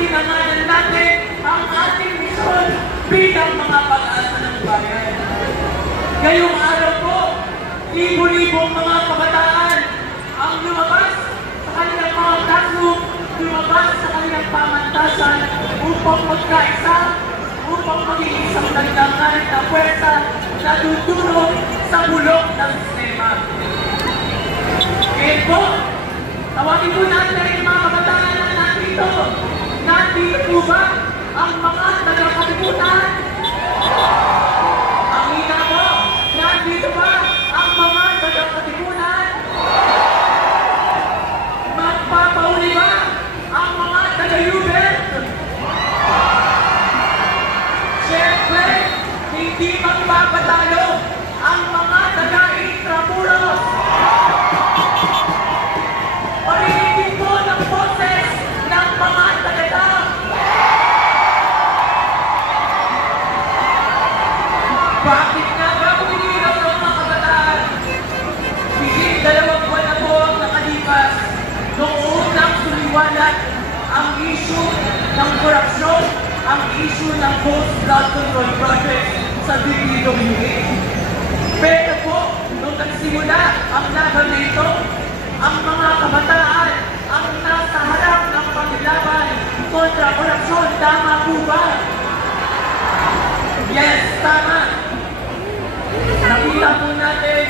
tinanganan natin ang ating misyon bilang mga pag-asa ng bayan. Ngayong araw po, libo-libong mga kabataan ang lumabas sa kanilang mga classroom, lumabas sa kanilang pamantasan upang magkaisa, upang maging isang nagdanganan na puwersa na tutulong sa bulok ng sistema. Ngayon po, tawagin po natin ang mga kabataan na nandito. Nandito po ba ang mga taga-katipunan? Ang hina po, nandito ba ang mga taga-katipunan? Magpapauli ba ang mga taga-Yuben? Siyempre, hindi magpapatalo ang mga taga-Intramuros. Parinigin po ng boses ng mga taga-Dam. Bakit nga ba umiilaw ng mga kabataan? Higit 2 buwan na po ang nakalipas noong unang sumiwalat ang issue ng korupsyon, ang issue ng post-flood control project sa DPWH. Pero po, nung nagsimula ang laban na ito, ang mga kabataan ang nasa harap ng paglaban kontra korupsyon. Tama po ba? Yes, tama. Nakita po natin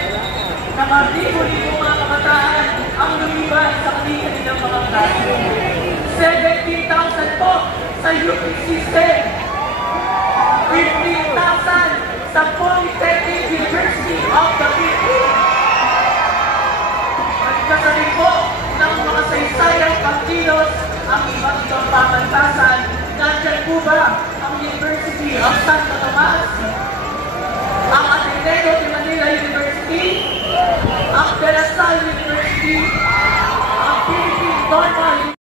na marlibo-libo mga kabataan ang lumibas sa kanilang mga classroom. 17,000 po sa UP system. 15,000 sa Polytechnic University of the Philippines. Nagkasali po ng mga saysayang pagkilos ang iba't ibang pamantasan. Nandyan po ba ang University of Santo Tomas?